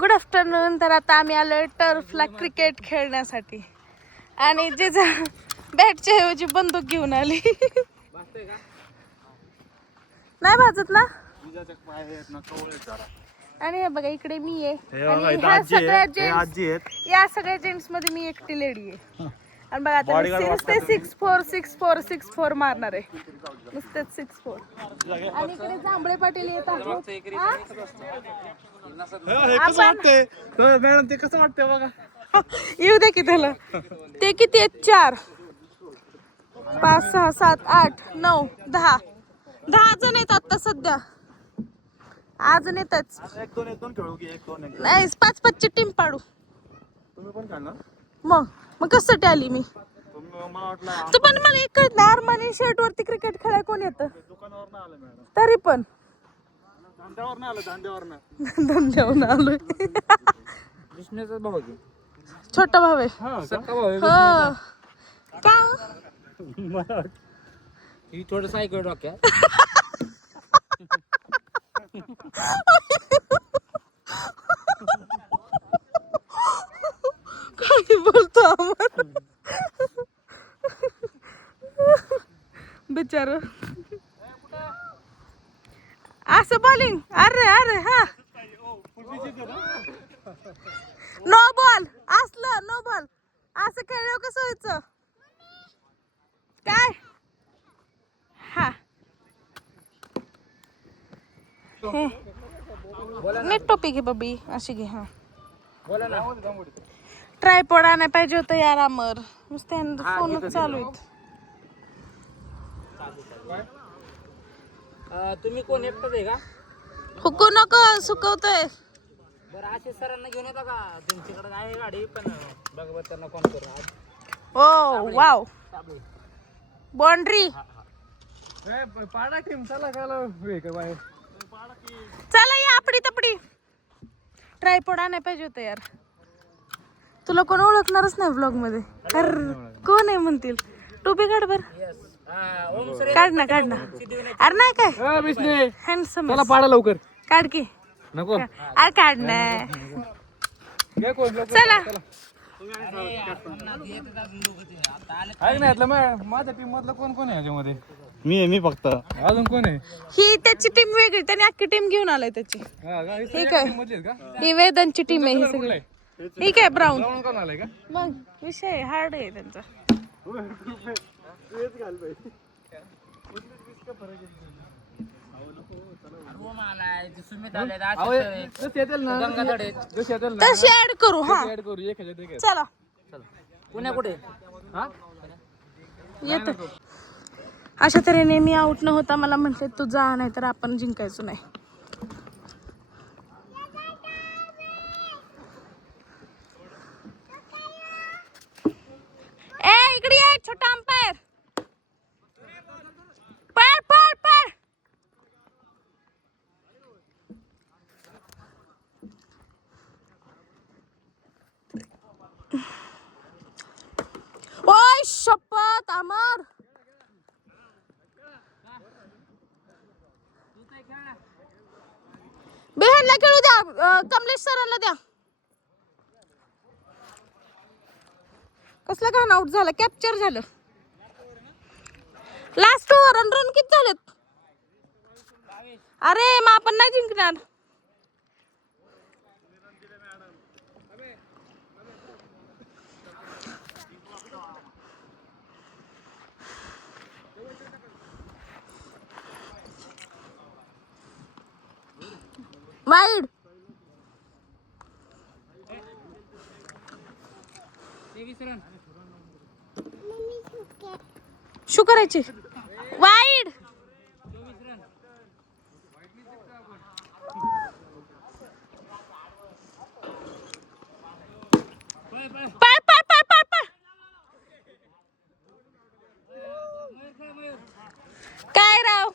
Good afternoon. तर आता आम्ही आलोय टर्फला क्रिकेट खेळण्यासाठी आणि जे बॅटच्या ऐवजी बंदूक घेऊन आली. नाही भाजत ना. आणि हे बघा इकडे मी आहे आणि ह्या सगळ्या जेंट्स, या सगळ्या जेंट्स मध्ये मी एकटी लेडी आहे. आणि बघा आता नुसते 6-4 6-4 6-4 मारणार आहे. नुसतेच 6-4. आणि इकडे जांभळे पाटील येत आहेत. मॅडम ते कसं वाटतंय बघा. येऊ दे की त्याला. ते किती आहेत? 4 5 6 7 8 9 10 जण आहेत आता सध्या. अजून येतच नाही. 5-5 ची टीम पाडू. तुम्ही पण खेळणार? मग कशासाठी आली मी? तू पण मला एक अरमानी शर्ट वरती क्रिकेट खेळायला कोण येतं? दुकानावर आलं मॅडम. तरी पण धंद्यावर आलोय. विष्णूचा भाऊ आहे. छोटा भाऊ आहे. हो का? ही थोडं सायकल डोक्यात. काय बोलतो आम्हाला बिचार. असं बॉलिंग. अरे हा नो बॉल असलं. नो बॉल असं खेळलं कसं व्हायचं काय? हा नीट टॉपिक आहे बबी. अशी घे. हा ट्रायपॉड आणायला पाहिजे होतं यार. अमर नुसते फोनच चालू आहेत. तुम्ही कोण एकटंच आहे का? हुकू नको सुकवतोय. बरं आशिष सरांना घेऊन येता का? तुमच्याकडे आहे गाडी पण बघ बरं त्यांना फोन करू. ओ वाव बाउंड्री. पाडा टीम चला काय चला या आपडी तपडी. ट्रायपॉड आणायला पाहिजे होतं यार. तुला कोण ओळखणारच नाही व्लॉग मध्ये. अरे कोण आहे म्हणतील. टोपी काढ बर. काढ ना अरे नाही काय हँडसम. चला पाडा लवकर. काढ की. नको अरे काढ ना. चला माझ्या टीम मधलं कोण आहे याच्यामध्ये? मी फक्त. अजून कोण आहे? ही त्याची टीम वेगळी. त्याने अख्खी टीम घेऊन आलाय त्याची. ठीक आहे. ही वेदांची टीम आहे. ही सगळी ठीक आहे. ब्राऊन मग विषय हार्ड आहे त्यांचा. तशी ऍड करू. हा चला. पुण्या कुठे? येत अशा तऱ्हेने मी आउट न होता मला म्हटले तू जा, नाही तर आपण जिंकायचो नाही. ए इकडे ये छोटा अंपायर. पळ पळ पळ. ओय शपथ अमर. बेहनला खेळू द्या. कमलेश सरांना द्या. कसला घाण आउट झाला. कॅप्चर झालं. Last over. रन किती झालेत? अरे मग आपण नाही जिंकणार. वाईड. शू करायची. वाईड. पळ पळ पळ पळ पळ. काय राव.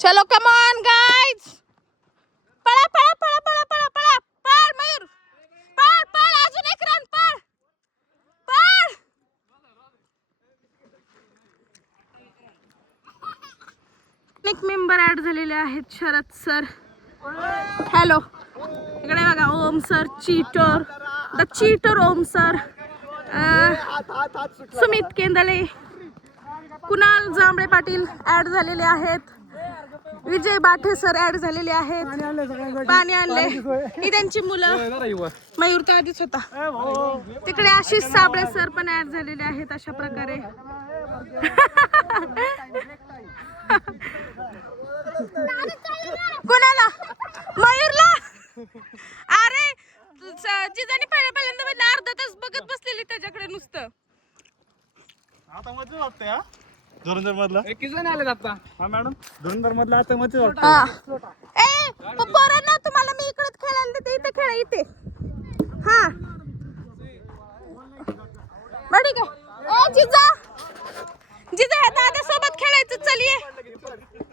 चलो कम ऑन गाइस, पळा पळा पळा पळा पळा पळा, पळ मयूर, पळ पळ, अजून एक रन, पळ पळ. एक मेंबर ऍड झालेले आहेत, शरद सर. हॅलो, इकडे बघा, Om sir cheater, the cheater Om sir, Sumit Kendale, Kunal Jambhale Patil add झालेले आहेत, विजय बाठे सर ऍड झालेले आहेत, पाणी आणले. ही त्यांची मुलं, मयूर तर आधीच होता. तिकडे आशिष साबळे सर पण ऍड झालेले आहेत. अशा प्रकारे कुणाला? मयूरला. अरे जिजाने पहिल्यांदा अर्धा तास बघत बसलेली त्याच्याकडे नुसतं. आता मजा वाटते हा धुरंधर मधला. किती जण आले आता? हा मॅडम, धुरंधर मधला आता मजा वाटते. ए पोरांनो, तुम्हाला मी इकडेच खेळायला देते, इथे खेळा इथे. हा बडी का? ओ जिजा, जिजा ह्या दादा सोबत खेळायचं, चलिये.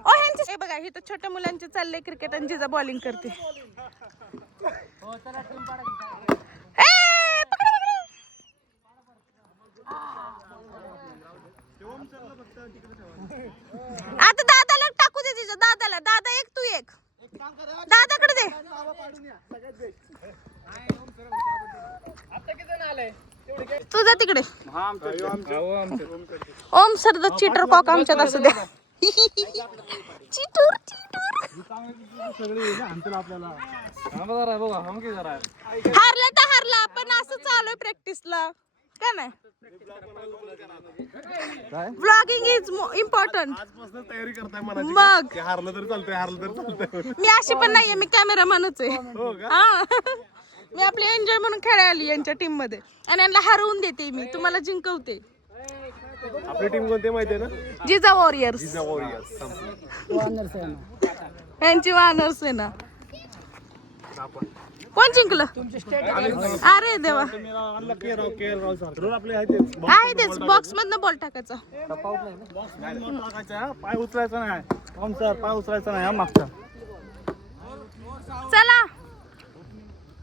ओ ह्यांचे हे बघा, इथं छोट्या मुलांचे चालले क्रिकेट आणि जिजा बॉलिंग करते. आता दादाला टाकू दे, तिच्या दादाला. दादा एक, तू एक. दादाकडे दे. तुझा तिकडे. ओम सर द चीटर कॉक आमच्यात असू द्या. Cheater cheater. हारला तर हारला, पण असं चालू आहे प्रॅक्टिसला, का नाही? Vlogging is important. आजपासून तयारी करताय मला. मग हारलं तर चालतंय, हारलं तर चालतंय. मी अशी पण नाहीये, मी कॅमेरामॅनच आहे. हा, मी आपली एन्जॉय म्हणून खेळायला आली यांच्या टीम मध्ये, आणि यांना हरवून देते मी, तुम्हाला जिंकवते. आपली टीम कोणती माहिती आहे ना? जिजा वॉरियर्स. जिजा वॉरियर्स. यांची वानर सेना. कोण जिंकलं? अरे देवा, आहे तेच. बॉक्स मधनं बॉल टाकायचा. पाय उचलायचा नाही. ओम सर, पाय उचलायचा नाही हा मागचा. चला,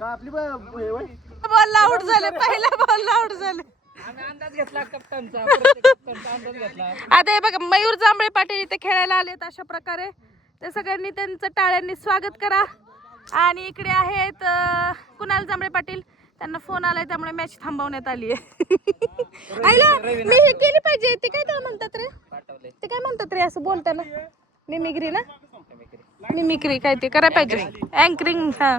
का आपली बॉल आउट झाले, पहिला बॉल आउट झाले. अंदाज घेतला कप्तानचा, अंदाज घेतला. आता हे बघा, मयूर जांभळे पाटील इथे खेळायला आलेत. अशा प्रकारे ते सगळ्यांनी त्यांचं टाळ्यांनी स्वागत करा. आणि इकडे आहेत कुणाल जांभळे पाटील, त्यांना फोन आलाय त्यामुळे मॅच थांबवण्यात आली आहे. आयला मी हे केली पाहिजे. ते काय म्हणतात रे, ते काय म्हणतात रे असं बोलताना? मिमिक्री ना, मिमिक्री काय ते करायला पाहिजे. अँकरिंग. हा,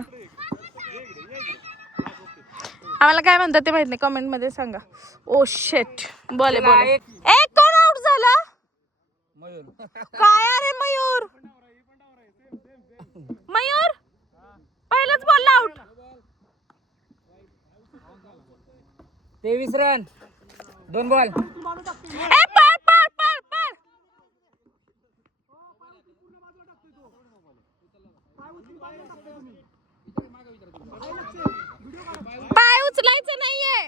आम्हाला काय म्हणतात ते माहित नाही, कमेंट मध्ये सांगा. ओ शेट, बोले बोले. एक कोण आउट झाला? मयूर. काय अरे मयूर, मयूर पहिलंच बॉल आउट. 23 run, 2 ball. ए पळ पळ पळ पळ. पाय उचलायचं नाहीये.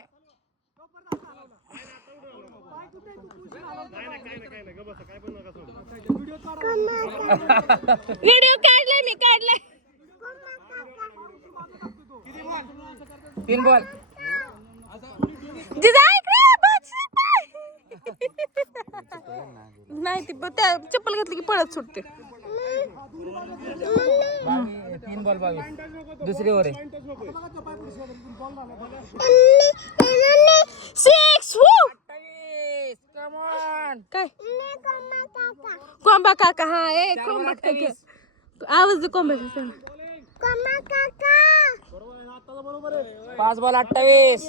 व्हिडिओ काढलाय मी, काढलाय. 3 बॉल. जिजा इकडे बस. नाही ती त्या चप्पल घातली की पळत सुटते. 3 बॉल 22. दुसरी ओव्हर आहे. 6. 28. Come on. काय कोंबा काका? हा, ए कोंबा काका, आवाज दे कोंब्याचा. कोंबा काका. 5 बॉल 28.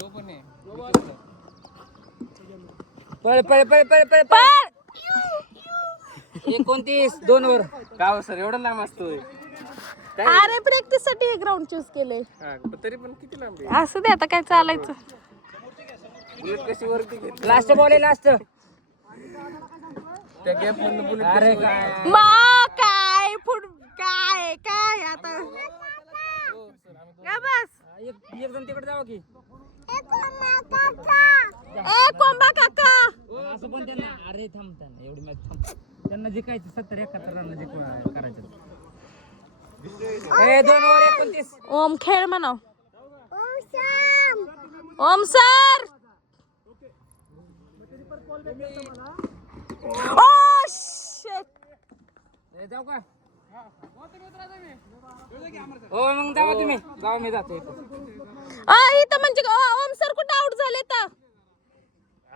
तो पण आहे. पळ पळ पळ पळ पळ पळ. 29. 2 ओव्हर. गाव सर एवढं लांब असतोय. अरे प्रॅक्टिस साठी हे ग्राउंड चूज केले. तरी पण किती लांब असं दे, आता काय चालायचं. बुलेट कशी वरती घेतली लास्ट बॉल आहे, लास्ट. त्या गॅप मधून बुलेट. अरे काय मग काय काय काय आता का बस. एक जण तिकडे जावं की. ए कोंबा काका असं पण त्यांना अरे थांब त्यांना एवढी मॅच थांब त्यांना जिकायचं 70-71 रन करायचं 2 ओव्हर 29 ओम खेळ म्हणाव ओम सर ओ शिट जाऊ का हो मग जावा तुम्ही जावा मी जातो इथं. इथं म्हणजे ओम सर कुठं आउट झाले तर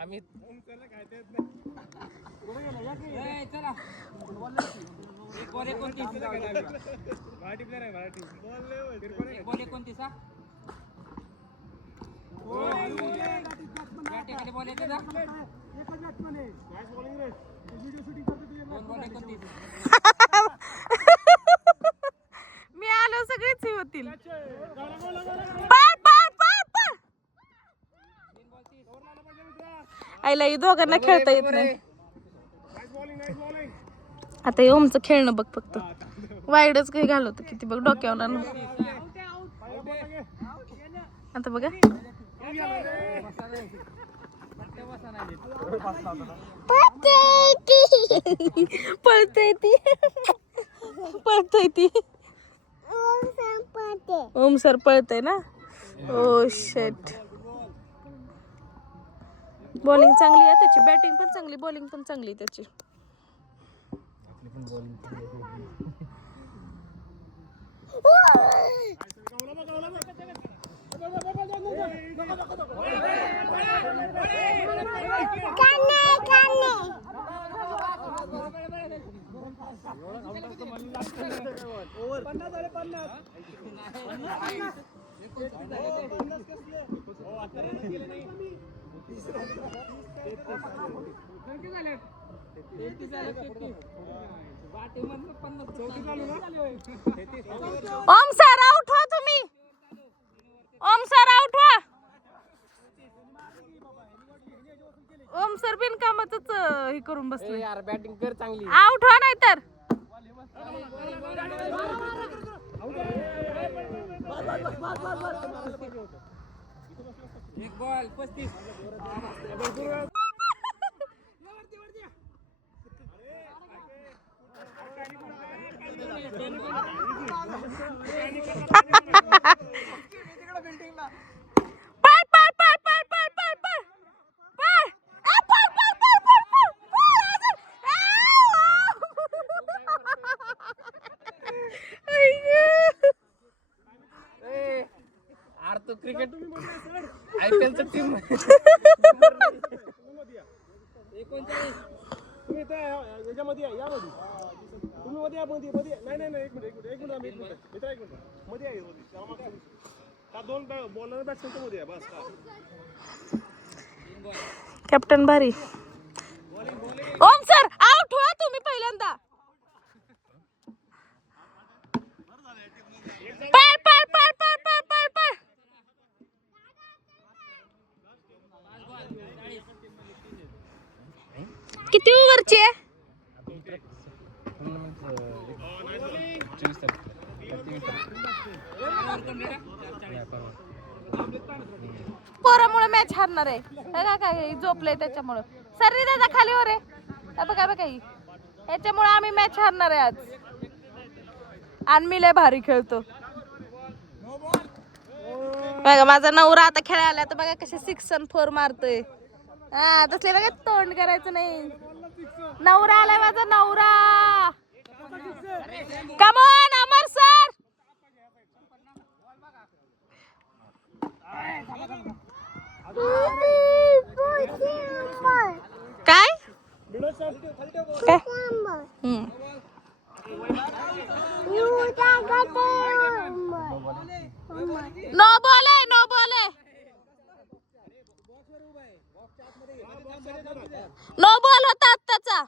आम्ही ए, चला एक बॉल 29 एक बॉल 29 हा बॅटिंग बॉल येते ना 2 बॉल 29 मी आलो सगळेच हे होतील पळ पळ पळ पळ आईला ही दोघांना खेळता येत नाही आता हे ओमचं खेळणं बघ फक्त वाईडच काही घालवतं किती बघ डोक्यावर आणून. आता बघा पळतय ती पळतय ती ओम सर पळतय ना ओ शेट बॉलिंग चांगली आहे त्याची बॅटिंग पण चांगली बॉलिंग पण चांगली आहे त्याची ओम सर आउट व्हा तुम्ही ओम सर आउट व्हा ओम सर बिनकामातच हे करून बसले यार बॅटिंग कर चांगली आउट व्हा नाही तर एक बॉल 35 पळ पळ पळ पळ पळ पळ पळ पळ आ, पळ पळ पळ पळ पळ पळ अजून. आर तो क्रिकेट IPL चा टीम तुम्ही त्या याच्यामध्ये या यामध्ये तुम्ही मध्ये या मध्ये नाही एक मिनिट मित्र एक मिनिट मध्ये आहे त्या 2 बॉलर बॅट्समनच्या मध्ये आहे बस कॅप्टन भारी ओम सर आउट व्हा तुम्ही पहिल्यांदा पळ पळ पळ पळ पळ पळ पळ किती ओव्हरची आहे 24 पोरामुळे मॅच हारणार आहे बघा काय झोपलंय त्याच्यामुळं सर दादा खाली हो रे बघा बघा याच्यामुळे आम्ही मॅच हारणार आहे आज आणि मी लय भारी खेळतो बघा माझा नवरा आता खेळायला तर बघा कसे 6 आणि 4 मारतोय हा तसले बघा तोंड करायचं नाही नवरा आलाय माझा नवरा कम ऑन अमर सर काय काय नो बोले नो बोले नो बॉल होता आत्ताचा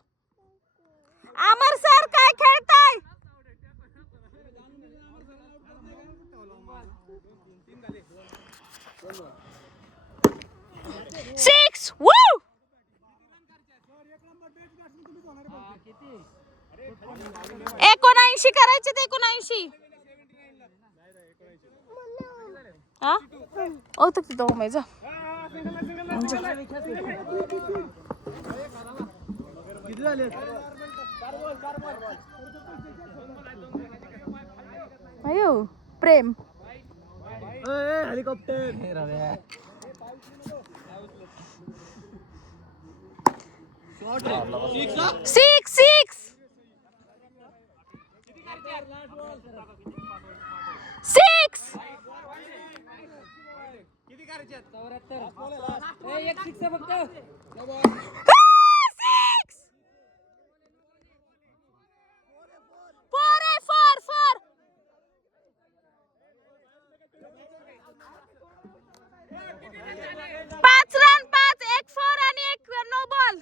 अमर सर काय खेळताय सिक्स वू 79 करायचे ते 79 हा ओ तर तिथं उमाय जा किती झाले अयो प्रेम हेलिकॉप्टर सिक्स सिक्स सिक्स किती करायचे 74 एक सिक्स फक्त सिक्स फोर आहे फोर फोर पाच रन पाच एक फोर आणि एक नो बॉल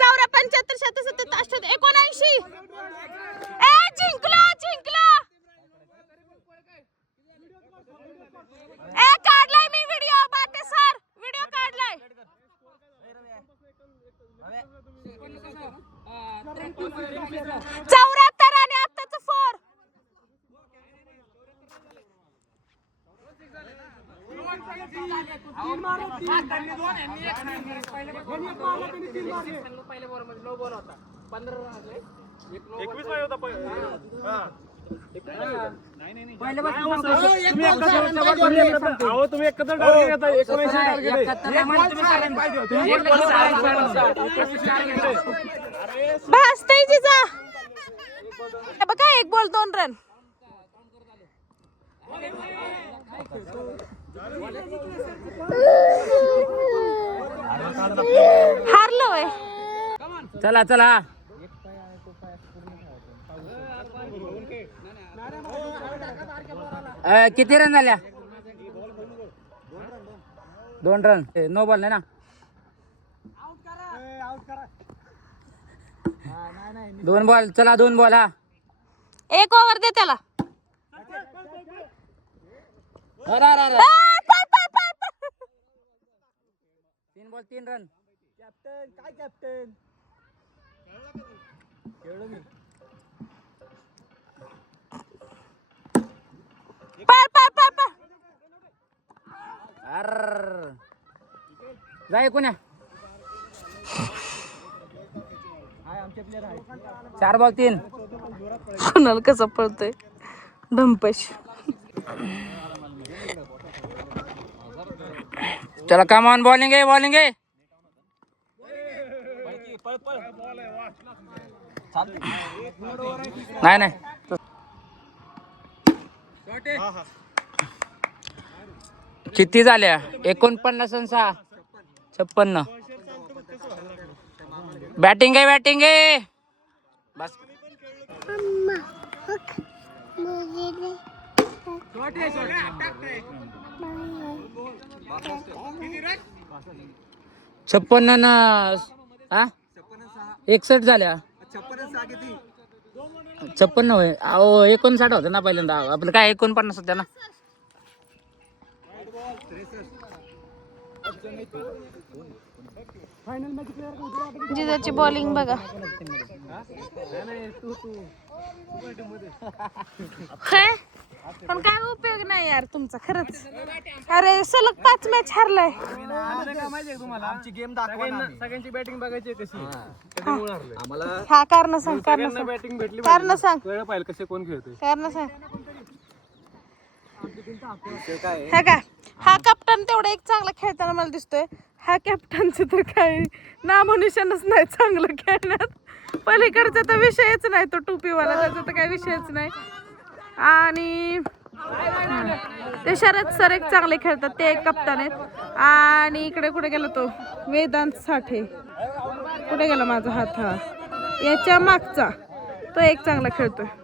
74 75 77 78 79 ए जिंकला जिंकला ए काढलाय मी व्हिडिओ बाटे सर व्हिडिओ काढलाय 74 आणि आत्ताचं फोर पहिल्या बॉल मध्ये नो बॉल होता 15 रन आले 21 नाही होता तुम्ही एकत्र टार्गेट घेता 79 टार्गेट भासतय जिजा बघा एक बॉल 2 रन हारलोय चला चला किती रन झाल्या 2 रन नो बॉल नाही ना 2 बॉल चला 2 बॉल हा एक ओव्हर दे त्याला अरे अरे अरे 3 बॉल 3 रन कॅप्टन काय कॅप्टन खेळलो मी जाय कोण्या आमचे प्लेयर आहे 4 बॉल 3 कुणाला कसं पळतोय धंपश चला कम ऑन बॉलिंग आहे नाही नाही किती झाल्या 49 आणि 6 56 बॅटिंग आहे बस छप्पन्न ना हा 61 झाल्या 56 होय अहो 59 होतं ना पहिल्यांदा आपलं काय 49 होत्या ना जिजाची बॉलिंग बघा पण काय उपयोग नाही यार तुमचा खरंच अरे सलग 5 मॅच हारलाय आमची गेम दाखवा सगळ्यांची बॅटिंग बघायची कशी आम्हाला हा कारण सांग कारण बॅटिंग भेटली कारण सांग कळलं पाहिजे कसे कोण खेळतोय कारण सांग हा कॅप्टन तेवढा एक चांगला खेळताना मला दिसतोय हा कॅप्टनचं तर काही नामोनिशाणच नाही चांगलं खेळण्यात पलीकडचा तर विषयच नाही तो टोपीवाला त्याचा तर काही विषयच नाही आणि ते शरद सर एक चांगले खेळतात ते एक कप्तान आहेत आणि इकडे कुठे गेला तो वेदांत साठे कुठे गेला माझा हात हा याच्या मागचा तो एक चांगला खेळतोय